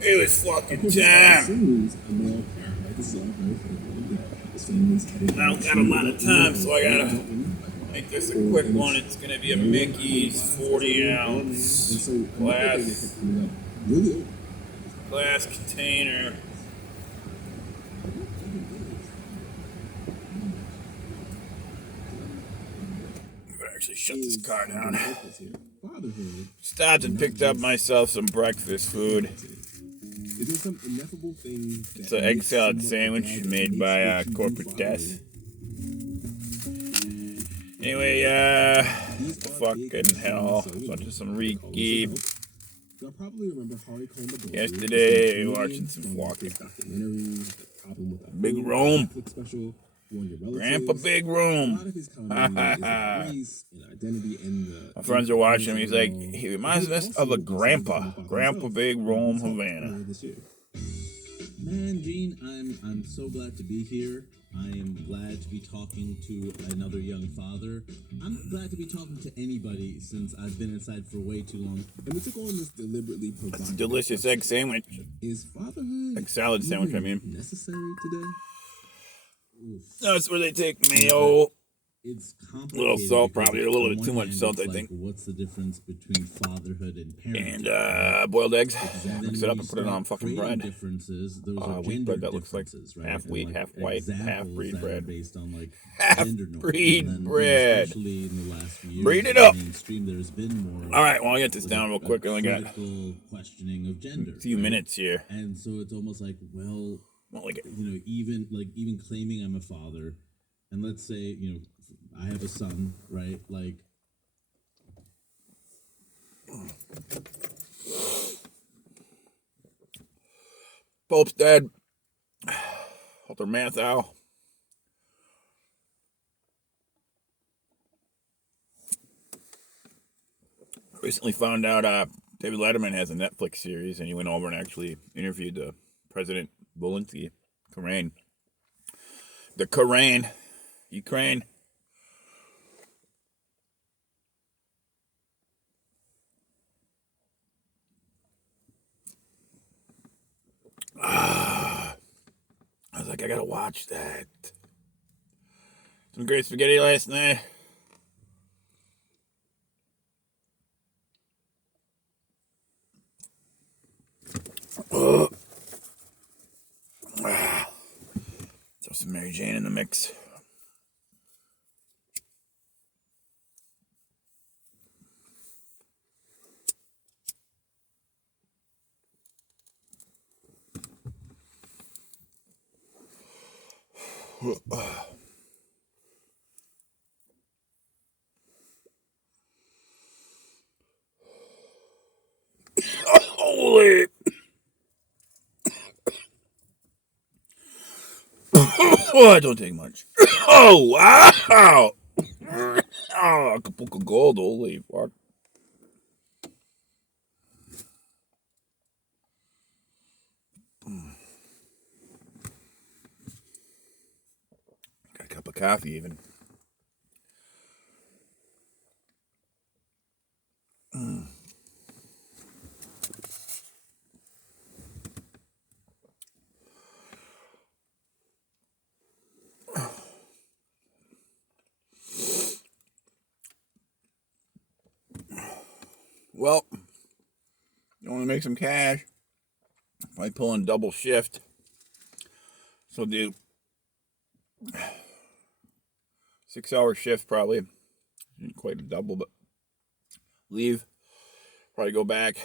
It was fucking time. I don't got a lot of time, so I gotta make this a quick one. It's gonna be a Mickey's 40-ounce glass container. I'm gonna actually shut this car down. Stopped and picked up myself some breakfast food. It's an egg salad sandwich made by Corporate Death. Anyway, fucking hell. Bunch of some Reiki. Yesterday, watching some walking. Big Rome. Grandpa Big Rome. My friends are watching him. He's like, he reminds us of a grandpa. Grandpa Big Rome Havana. Man, Gene, I'm so glad to be here. I am glad to be talking to another young father. I'm glad to be talking to anybody since I've been inside for way too long. And we took on this deliberately provocative. It's a delicious egg sandwich. Is fatherhood egg salad sandwich, I mean. necessary today? Oof. That's where they take mayo. It's a little salt, probably a little bit too much salt, I think. What's the difference between fatherhood and parenting? And boiled eggs. Mix it up and put it on fucking bread. Wheat bread that looks like right? half wheat, like half white, half breed bread. Based on like half breed bread. Especially in the last few years, breed it up. There's been more. All right, well, I'll get this down real quick. I only got questioning of gender, a few minutes here. And so it's almost like, well, even claiming I'm a father, and let's say, I have a son, right? Like, Pope's dead. Walter Matthau. Recently found out David Letterman has a Netflix series, and he went over and actually interviewed President Zelensky, Ukraine. The Ukraine. I was like, I gotta watch that. Some great spaghetti last night. Throw some Mary Jane in the mix. Holy. Oh, I don't take much. Oh, wow. Oh, Acapulco Gold. Holy fuck. Got a cup of coffee even. Well, you want to make some cash by pulling double shift. So do 6-hour shift probably. Not quite a double, but leave. Probably go back.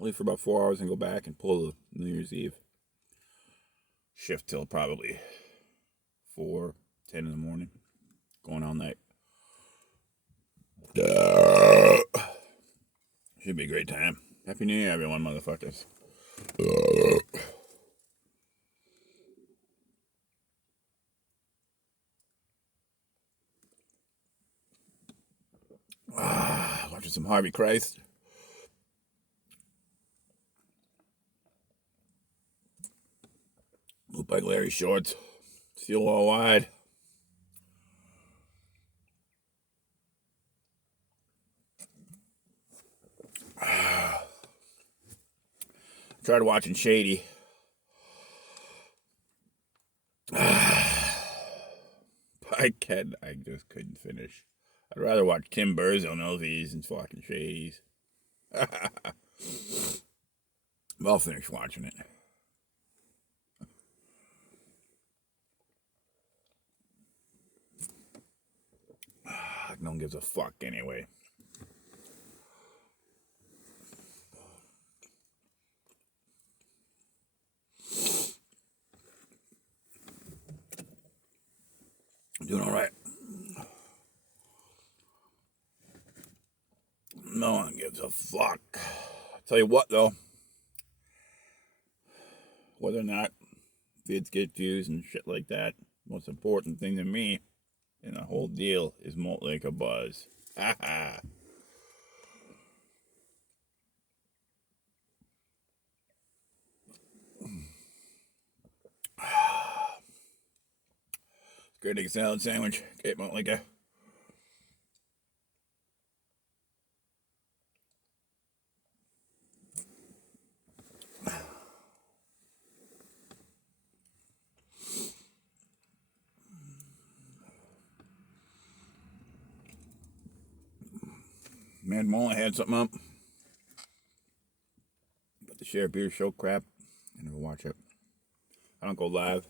Leave for about 4 hours and go back and pull the New Year's Eve shift till probably 4:10 in the morning. Going all night. Should be a great time. Happy New Year, everyone, motherfuckers. Watching some Harvey Christ. Look like Larry Shorts. Steel all wide. Tried watching Shady. I just couldn't finish. I'd rather watch Kim Burzo-Novies than fucking Shadys. But I'll finish watching it. No one gives a fuck anyway. Doing all right. No one gives a fuck. I'll tell you what, though. Whether or not vids get views and shit like that, most important thing to me in the whole deal is Malt Liquor Buzz. Ha ha. Great egg salad sandwich. Okay, Malt Liquor. Man, Mullen had something up. But the Share Beer Show crap, I never watch it. I don't go live.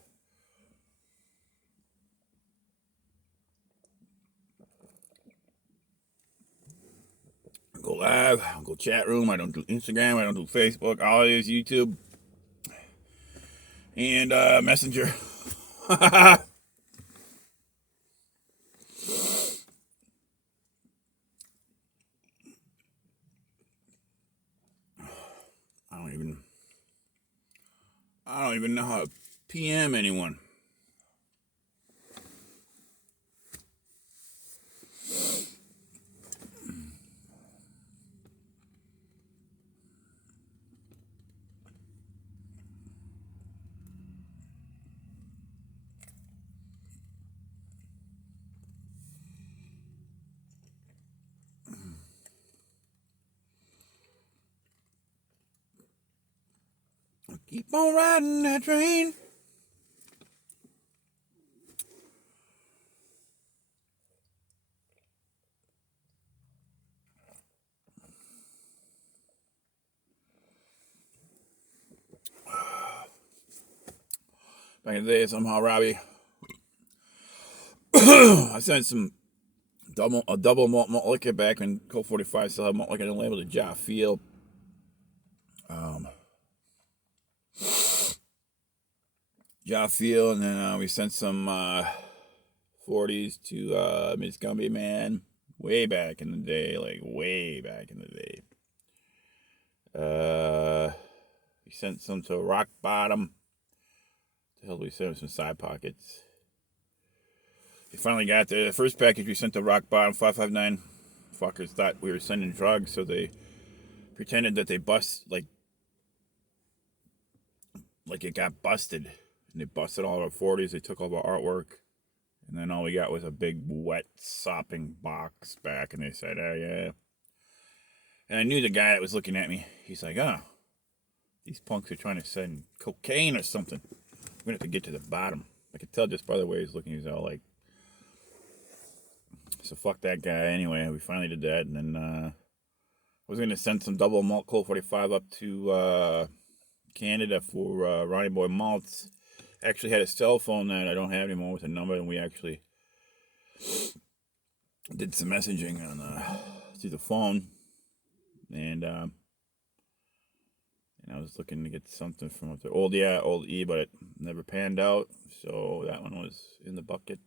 I go live. I don't go chat room. I don't do Instagram. I don't do Facebook. All it is YouTube and Messenger. I don't even know how to PM anyone. Keep on riding that train. Back in the day, somehow, Robbie, I sent some double malt liquor back when Colt 45 still had malt liquor and labeled it Ja Field. Ja Field, and then we sent some 40s to Miss Gumby Man way back in the day, like way back in the day. We sent some to Rock Bottom. The hell did we send some Side Pockets? We finally got the first package we sent to Rock Bottom. 559 fuckers thought we were sending drugs, so they pretended that they like it got busted. And they busted all our 40s. They took all our artwork. And then all we got was a big, wet, sopping box back. And they said, oh, yeah. And I knew the guy that was looking at me. He's like, oh, these punks are trying to send cocaine or something. We're going to have to get to the bottom. I could tell just by the way he's looking. He's all like, so fuck that guy. Anyway, we finally did that. And then I was going to send some double malt Colt 45 up to Canada for Ronnie Boy Malts. Actually had a cell phone that I don't have anymore with a number, and we actually did some messaging on through the phone, and I was looking to get something from up there. Old E, but it never panned out, so that one was in the bucket.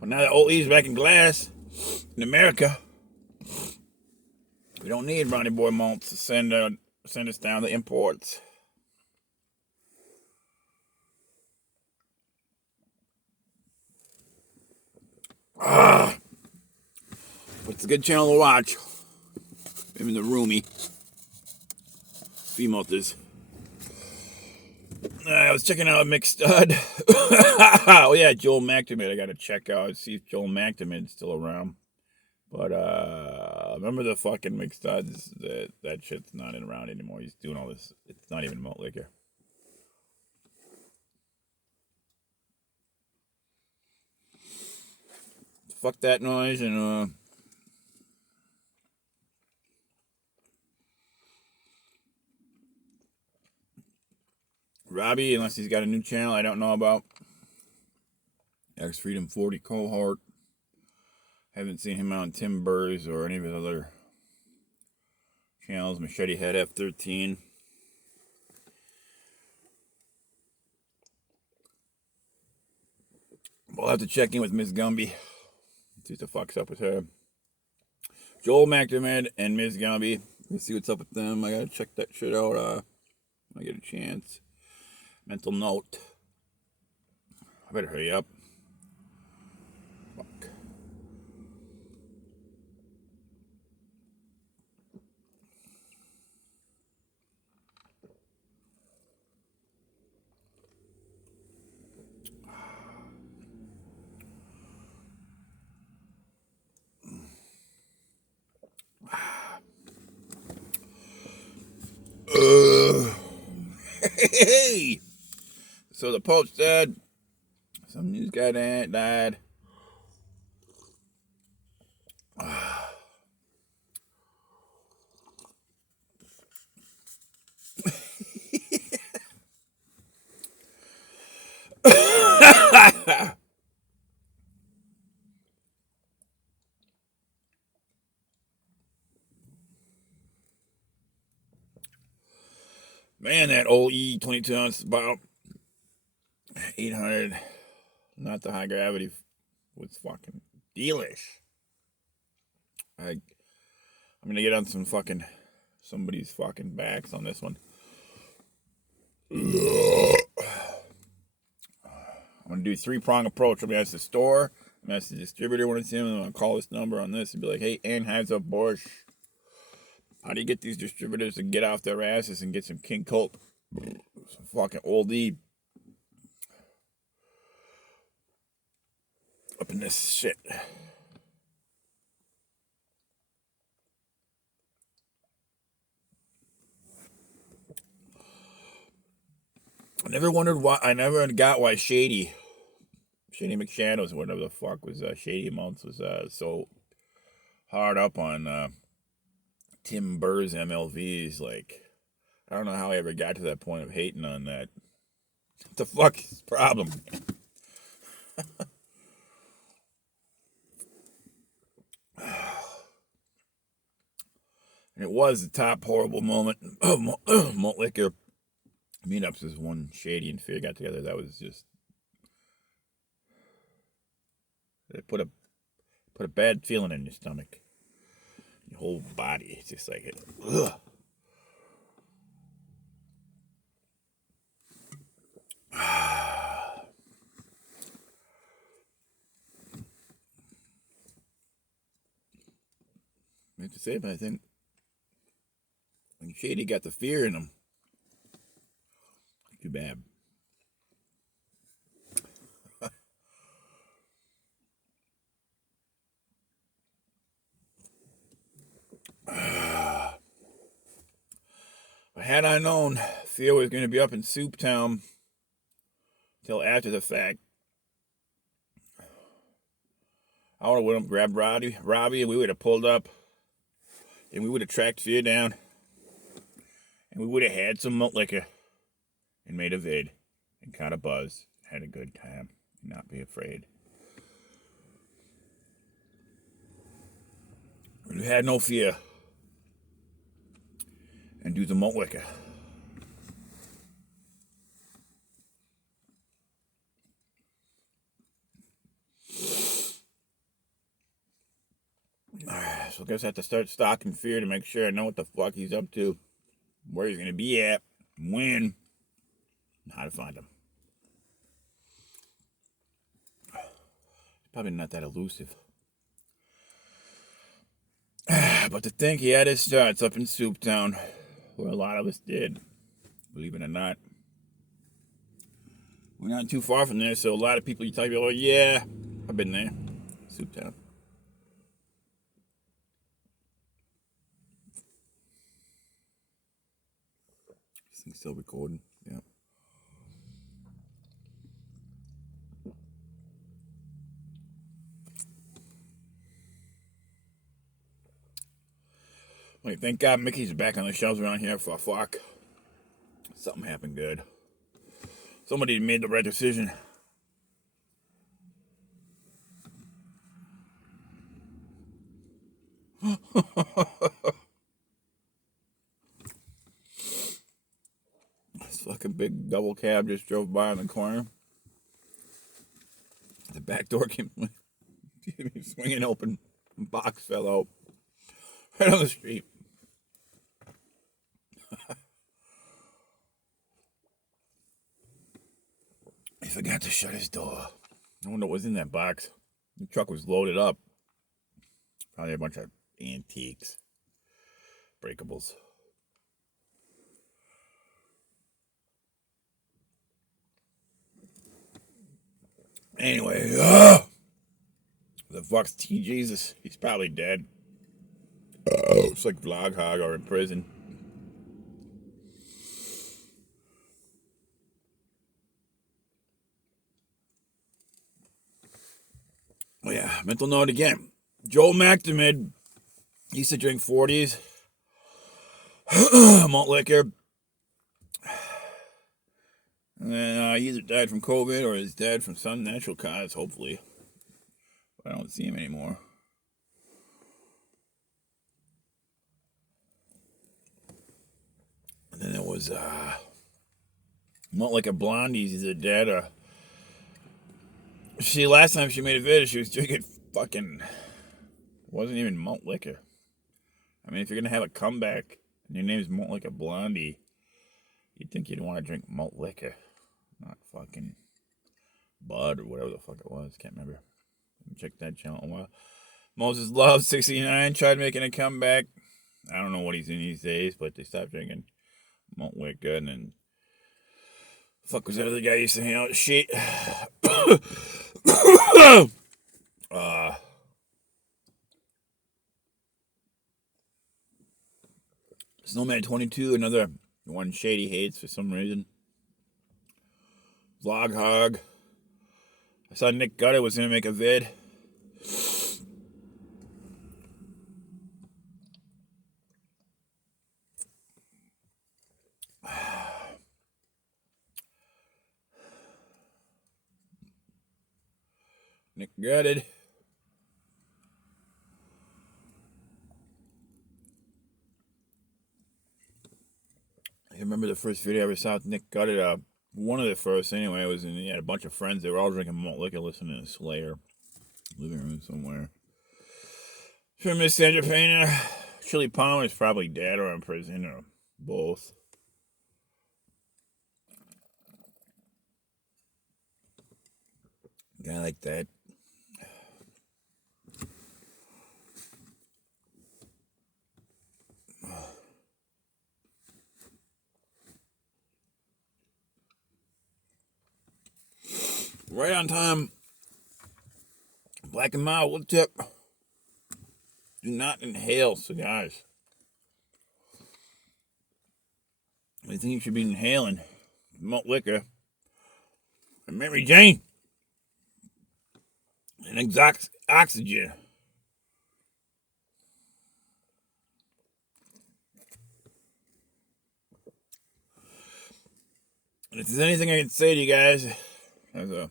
Well, now that Old E's back in glass in America, we don't need Ronnie Boy Malts to send us down the imports. But it's a good channel to watch. Even the roomy female is. I was checking out a mixed stud. Oh yeah, Joel McNamara. I gotta check out, see if Joel McNamara's still around. But remember the fucking McStuds? That shit's not around anymore. He's doing all this. It's not even malt liquor. Fuck that noise and Robbie, unless he's got a new channel I don't know about. X Freedom 40 cohort. Haven't seen him on Tim Burrs or any of his other channels. Machete Head F13. We'll have to check in with Miss Gumby. See what the fuck's up with her. Joel McDermott and Miss Gumby. Let's see what's up with them. I gotta check that shit out when I get a chance. Mental note. I better hurry up. Fuck. Hey! So the Pope said some news guy died. Man, that old E 22 ounce about 800, not the high gravity, was fucking delish. I'm gonna get on somebody's fucking backs on this one. I'm gonna do 3-prong approach. I'm gonna ask the store, I'm gonna ask the distributor when it's in, and I'm gonna call this number on this and be like, hey, Anheuser-Busch, how do you get these distributors to get off their asses and get some King Colt? Some fucking old E. Up in this shit. I never got why Shady McShadows, whatever the fuck was Shady Amounts was so hard up on Tim Burr's MLVs. Like, I don't know how I ever got to that point of hating on that. What the fuck is his problem? And it was the top horrible moment of malt liquor meetups. Is one Shady and Fear got together. That was just, it put a bad feeling in your stomach, your whole body. It's just like it. Ugh. I hate to say it, but I think when Shady got the fear in him, too bad. Had I known Fear was going to be up in Soup Town till after the fact, I would have went up and grabbed Robbie, and we would have pulled up, and we would have tracked Fear down, and we would have had some malt liquor, and made a vid, and caught a buzz, had a good time, and not be afraid. We had no fear, and do the malt liquor. So I guess I have to start stalking Fear to make sure I know what the fuck he's up to, where he's gonna be at, when, and how to find him. Probably not that elusive. But to think he had his starts up in Soup Town, where a lot of us did, believe it or not. We're not too far from there, so a lot of people you talk about, oh, yeah, I've been there. Soup Town. This thing's still recording. Yeah. Wait, thank God Mickey's back on the shelves around here for a fuck. Something happened good. Somebody made the right decision. This fucking big double cab just drove by on the corner. The back door came swinging open. Box fell out right on the street. He forgot to shut his door. I wonder what was in that box. The truck was loaded up. Probably a bunch of antiques, breakables. Anyway, the fuck's T Jesus? He's probably dead. It's like Vlog Hog or in prison. Oh yeah, mental note again. Joel McDermott used to drink 40s, malt liquor. And then he either died from COVID or is dead from some natural cause, hopefully. But I don't see him anymore. And then there was Malt Liquor Blondie's either dead or... last time she made a video, she was drinking fucking... It wasn't even malt liquor. I mean, if you're going to have a comeback and your name's Malt Liquor Blondie, you'd think you'd want to drink malt liquor. Not fucking Bud or whatever the fuck it was. Can't remember. Check that channel a while. Moses Love 69 tried making a comeback. I don't know what he's in these days, but they stopped drinking malt liquor. And then fuck was that other guy used to hang out? Shit. Snowman 22, another one Shady hates for some reason. Vlog Hog. I saw Nick Gutter was gonna make a vid. Nick Gutted. I remember the first video I ever saw with Nick Gutted. One of the first, anyway, was he had a bunch of friends. They were all drinking malt liquor, listening to Slayer. Living room somewhere. Sure, Miss Sandra Pena. Chili Palmer is probably dead or in prison or both. Guy like that. Right on time. Black and mild, what tip? Do not inhale cigars. I think you should be inhaling malt liquor and Mary Jane and oxygen. And if there's anything I can say to you guys as a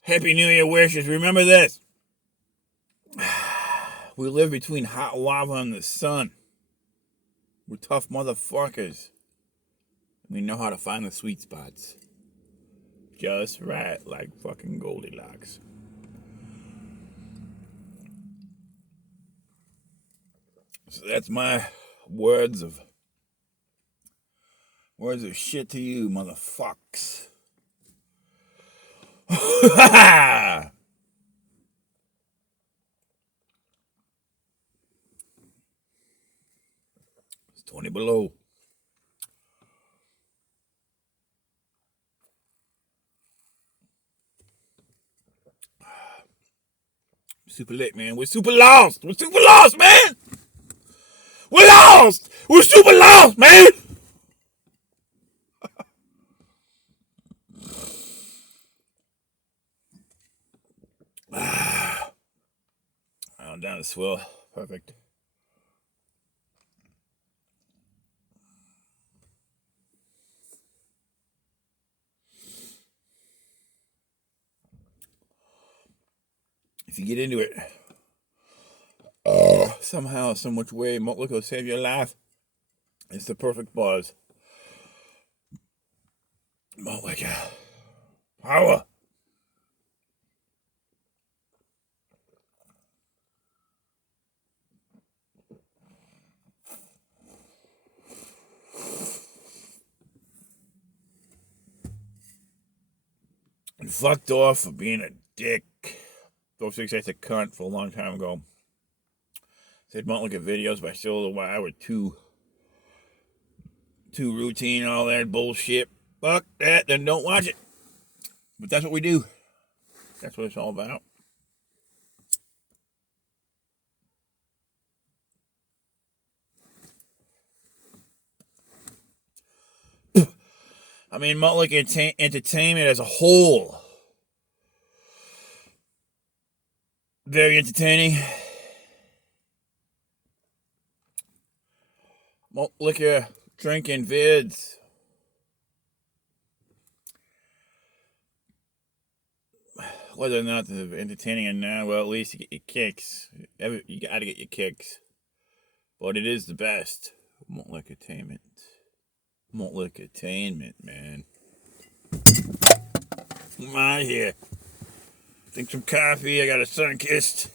Happy New Year wishes, remember this. We live between hot lava and the sun. We're tough motherfuckers. We know how to find the sweet spots. Just right, like fucking Goldilocks. So that's my words of shit to you, motherfucks. It's 20 below. super lit, man. We're super lost. We're super lost, man. We're lost. We're super lost, man. I'm down the swill. Perfect. If you get into it, somehow, some which way, Malt Liquor will save your life. It's the perfect buzz. Malt Liquor. Power. And fucked off for being a dick. Those things I said cunt for a long time ago. Said Malt Liquor videos, but I still don't know why I were too routine, all that bullshit. Fuck that, then don't watch it. But that's what we do. That's what it's all about. I mean, Malt Liquor Entertainment as a whole. Very entertaining. Malt Liquor drinking vids. Whether or not they're entertaining or not, well, at least you get your kicks. You gotta get your kicks. But it is the best. Malt Liquor Entertainment. Malt Liquor Entertainment, man. I'm out of here. Drink some coffee. I got a sun-kissed